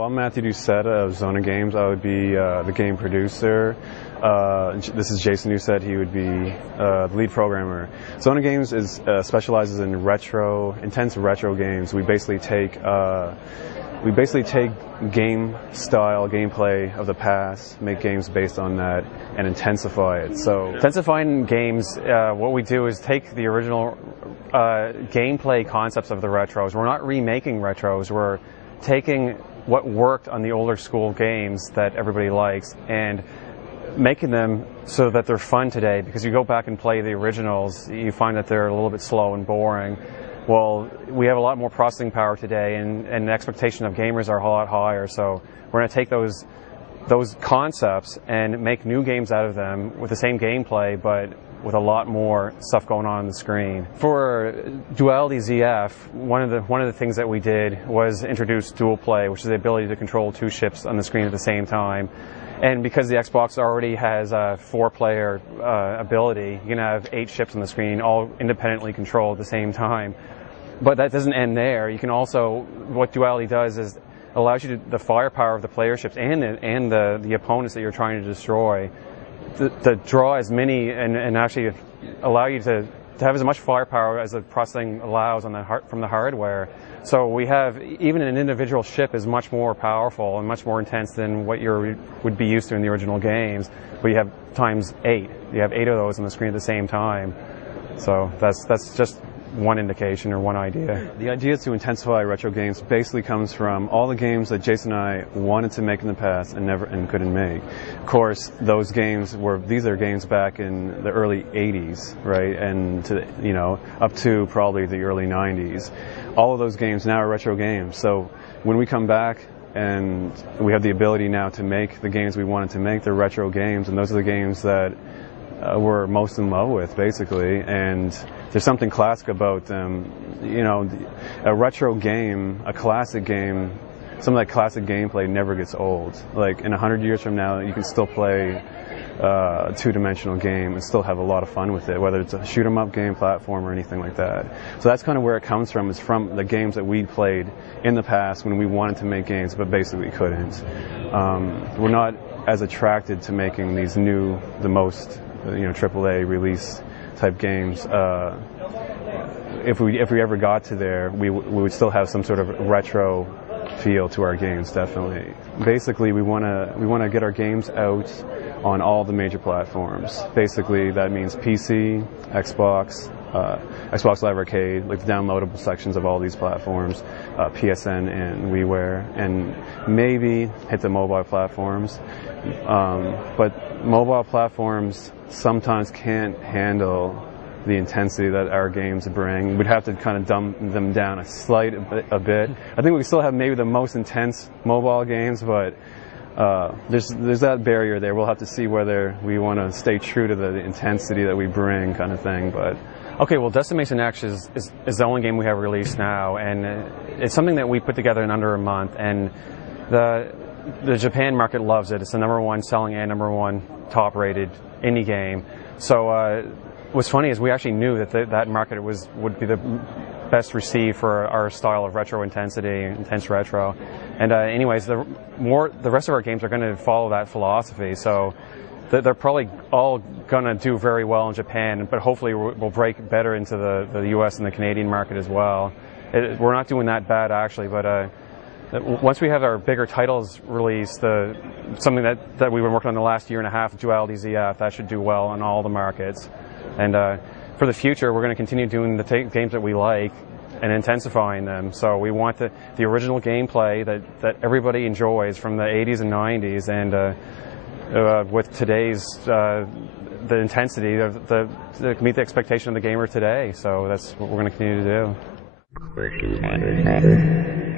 Well, I'm Matthew Doucette of Xona Games. I would be the game producer. This is Jason Doucette. He would be the lead programmer. Xona Games specializes in intense retro games. We basically take game-style gameplay of the past, make games based on that, and intensify it. So, intensifying games, what we do is take the original gameplay concepts of the retros. We're not remaking retros. We're taking what worked on the older school games that everybody likes and making them so that they're fun today. Because you go back and play the originals, you find that they're a little bit slow and boring. Well, we have a lot more processing power today, and the expectation of gamers are a lot higher. So we're going to take those concepts and make new games out of them with the same gameplay, but with a lot more stuff going on the screen. For Duality ZF, one of the things that we did was introduce dual play, which is the ability to control two ships on the screen at the same time. And because the Xbox already has a 4-player ability, you can have 8 ships on the screen, all independently controlled at the same time. But that doesn't end there. You can also, what Duality does is allows you the firepower of the player ships and the opponents that you're trying to destroy to draw as many and actually allow you to have as much firepower as the processing allows from the hardware. So we have, even an individual ship is much more powerful and much more intense than what you would be used to in the original games. But you have times 8. You have 8 of those on the screen at the same time. So that's just one indication or one idea. The idea to intensify retro games basically comes from all the games that Jason and I wanted to make in the past and couldn't make. Of course, these are games back in the early 80s, right, and up to probably the early 90s. All of those games now are retro games. So when we come back and we have the ability now to make the games we wanted to make, they're retro games, and those are the games that we're most in love with, basically. And there's something classic about them. A retro game, a classic game, some of that classic gameplay never gets old. Like in 100 years from now, you can still play a two-dimensional game and still have a lot of fun with it, whether it's a shoot-'em-up game, platform, or anything like that. So that's kind of where it comes from, is from the games that we played in the past when we wanted to make games, but basically we couldn't. We're not as attracted to making these the most AAA release type games. If we ever got to there, we would still have some sort of retro feel to our games, definitely. Basically, we want to get our games out on all the major platforms. Basically, that means PC, Xbox, Xbox Live Arcade, like the downloadable sections of all these platforms, PSN and WiiWare, and maybe hit the mobile platforms. But mobile platforms sometimes can't handle the intensity that our games bring. We'd have to kind of dumb them down a bit. I think we still have maybe the most intense mobile games, but there's that barrier there. We'll have to see whether we want to stay true to the intensity that we bring, kind of thing. But okay, well, Decimation X is the only game we have released now, and it's something that we put together in under a month, and the Japan market loves it. It's the #1 selling and #1 top-rated indie game. So what's funny is we actually knew that that market would be the best received for our style of retro intensity, intense retro. And anyways, the rest of our games are going to follow that philosophy. So they're probably all going to do very well in Japan, but hopefully we'll break better into the US and the Canadian market as well. We're not doing that bad, actually, but once we have our bigger titles released, something that we've been working on the last year and a half, Duality ZF, that should do well in all the markets. And for the future, we're going to continue doing the games that we like and intensifying them. So we want the original gameplay that everybody enjoys from the 80s and 90s, and with today's the intensity to meet the expectation of the gamer today. So that's what we're going to continue to do.